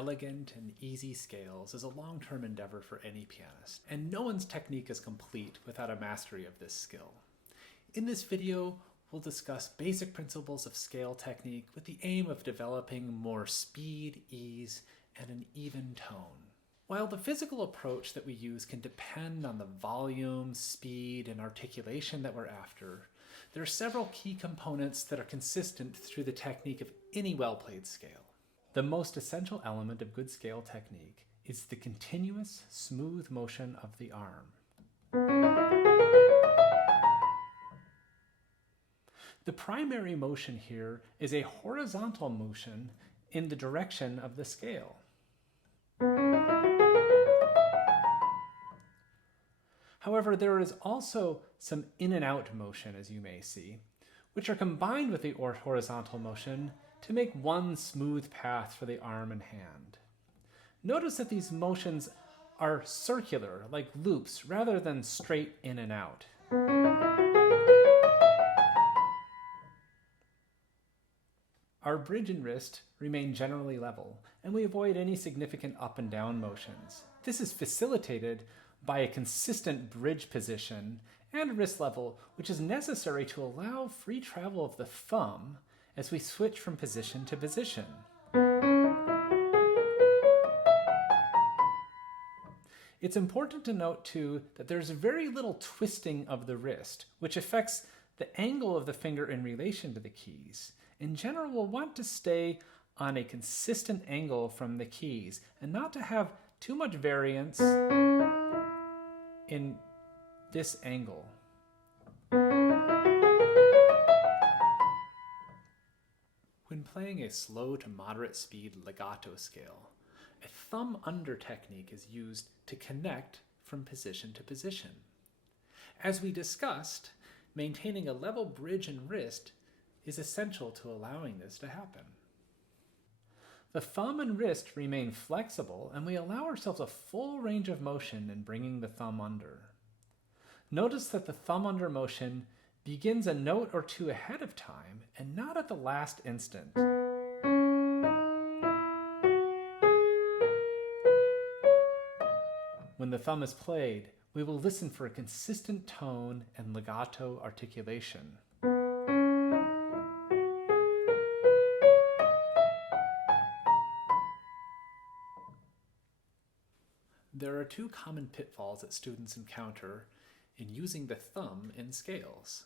elegant and easy scales is a long-term endeavor for any pianist, and no one's technique is complete without a mastery of this skill. In this video, we'll discuss basic principles of scale technique with the aim of developing more speed, ease, and an even tone. While the physical approach that we use can depend on the volume, speed, and articulation that we're after, there are several key components that are consistent through the technique of any well-played scale. The most essential element of good scale technique is the continuous, smooth motion of the arm. The primary motion here is a horizontal motion in the direction of the scale. However, there is also some in and out motion, as you may see, which are combined with the horizontal motion to make one smooth path for the arm and hand. Notice that these motions are circular, like loops, rather than straight in and out. Our bridge and wrist remain generally level, and we avoid any significant up and down motions. This is facilitated by a consistent bridge position and wrist level, which is necessary to allow free travel of the thumb as we switch from position to position. It's important to note too that there's very little twisting of the wrist, which affects the angle of the finger in relation to the keys. In general, we'll want to stay on a consistent angle from the keys and not to have too much variance in this angle. When playing a slow to moderate speed legato scale, a thumb under technique is used to connect from position to position. As we discussed, maintaining a level bridge and wrist is essential to allowing this to happen. The thumb and wrist remain flexible, and we allow ourselves a full range of motion in bringing the thumb under. Notice that the thumb under motion begins a note or two ahead of time and not at the last instant. When the thumb is played, we will listen for a consistent tone and legato articulation. There are two common pitfalls that students encounter in using the thumb in scales.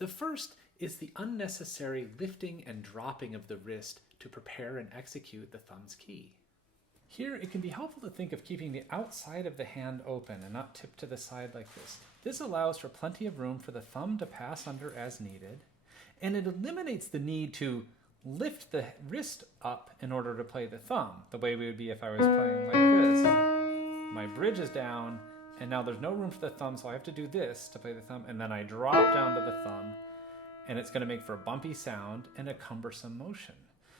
The first is the unnecessary lifting and dropping of the wrist to prepare and execute the thumb's key. Here, it can be helpful to think of keeping the outside of the hand open and not tipped to the side like this. This allows for plenty of room for the thumb to pass under as needed, and it eliminates the need to lift the wrist up in order to play the thumb, the way we would be if I was playing like this. My bridge is down, and now there's no room for the thumb, so I have to do this to play the thumb, and then I drop down to the thumb, and it's going to make for a bumpy sound and a cumbersome motion.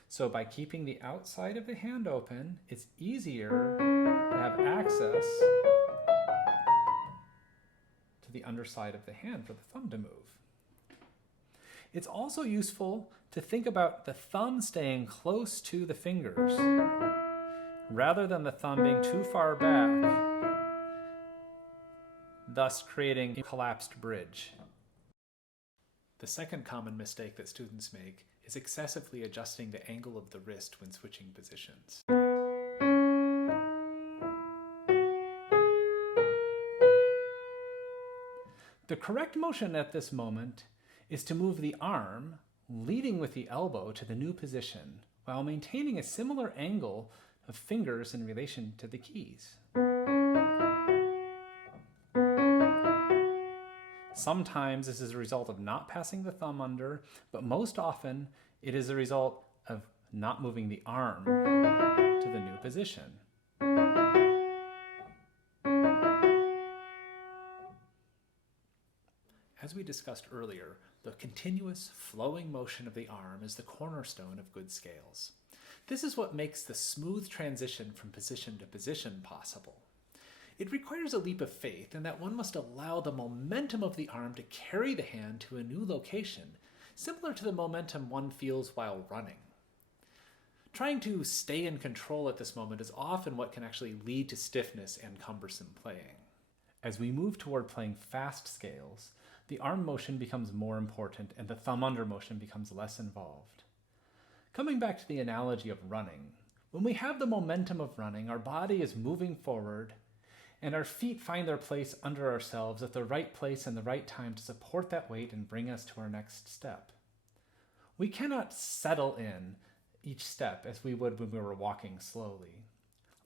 So by keeping the outside of the hand open, it's easier to have access to the underside of the hand for the thumb to move. It's also useful to think about the thumb staying close to the fingers, rather than the thumb being too far back, thus creating a collapsed bridge. The second common mistake that students make is excessively adjusting the angle of the wrist when switching positions. The correct motion at this moment is to move the arm, leading with the elbow to the new position, while maintaining a similar angle of fingers in relation to the keys. Sometimes this is a result of not passing the thumb under, but most often it is a result of not moving the arm to the new position. As we discussed earlier, the continuous flowing motion of the arm is the cornerstone of good scales. This is what makes the smooth transition from position to position possible. It requires a leap of faith in that one must allow the momentum of the arm to carry the hand to a new location, similar to the momentum one feels while running. Trying to stay in control at this moment is often what can actually lead to stiffness and cumbersome playing. As we move toward playing fast scales, the arm motion becomes more important and the thumb under motion becomes less involved. Coming back to the analogy of running, when we have the momentum of running, our body is moving forward and our feet find their place under ourselves at the right place and the right time to support that weight and bring us to our next step. We cannot settle in each step as we would when we were walking slowly.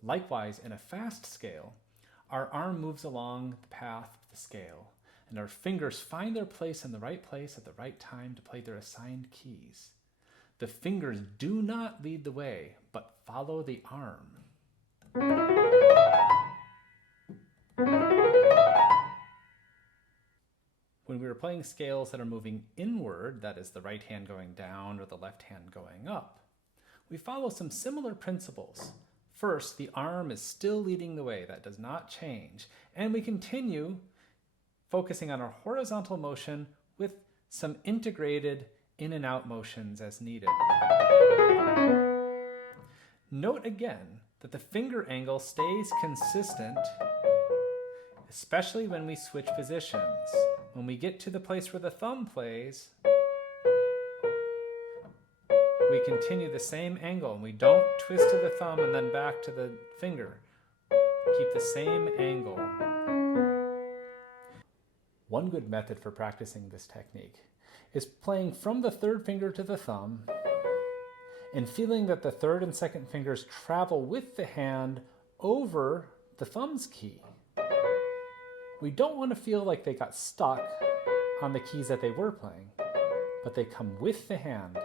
Likewise, in a fast scale, our arm moves along the path of the scale, and our fingers find their place in the right place at the right time to play their assigned keys. The fingers do not lead the way, but follow the arm. When we are playing scales that are moving inward, that is the right hand going down or the left hand going up, we follow some similar principles. First, the arm is still leading the way. That does not change. And we continue focusing on our horizontal motion with some integrated in and out motions as needed. Note again that the finger angle stays consistent, especially when we switch positions. When we get to the place where the thumb plays, we continue the same angle and we don't twist to the thumb and then back to the finger. Keep the same angle. One good method for practicing this technique is playing from the third finger to the thumb and feeling that the third and second fingers travel with the hand over the thumb's key. We don't want to feel like they got stuck on the keys that they were playing, but they come with the hand.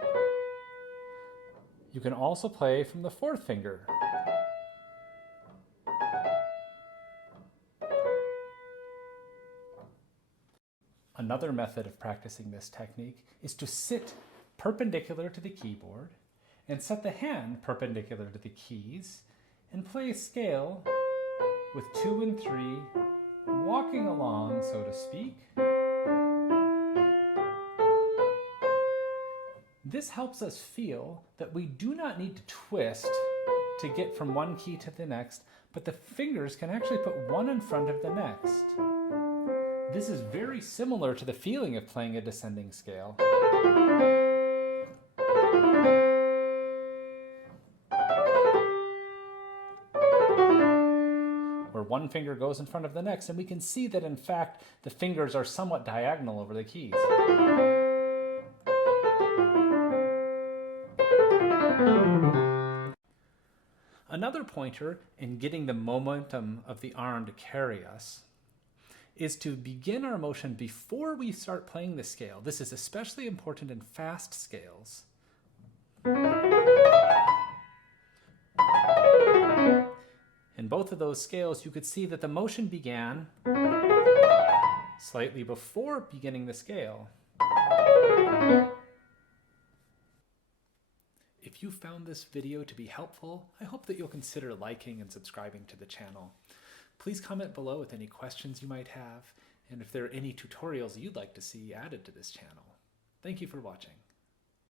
You can also play from the fourth finger. Another method of practicing this technique is to sit perpendicular to the keyboard and set the hand perpendicular to the keys and play a scale with 2 and 3 walking along, so to speak. This helps us feel that we do not need to twist to get from one key to the next, but the fingers can actually put one in front of the next. This is very similar to the feeling of playing a descending scale. Where one finger goes in front of the next, and we can see that in fact the fingers are somewhat diagonal over the keys. Another pointer in getting the momentum of the arm to carry us is to begin our motion before we start playing the scale. This is especially important in fast scales. In both of those scales, you could see that the motion began slightly before beginning the scale. If you found this video to be helpful, I hope that you'll consider liking and subscribing to the channel. Please comment below with any questions you might have, and if there are any tutorials you'd like to see added to this channel. Thank you for watching.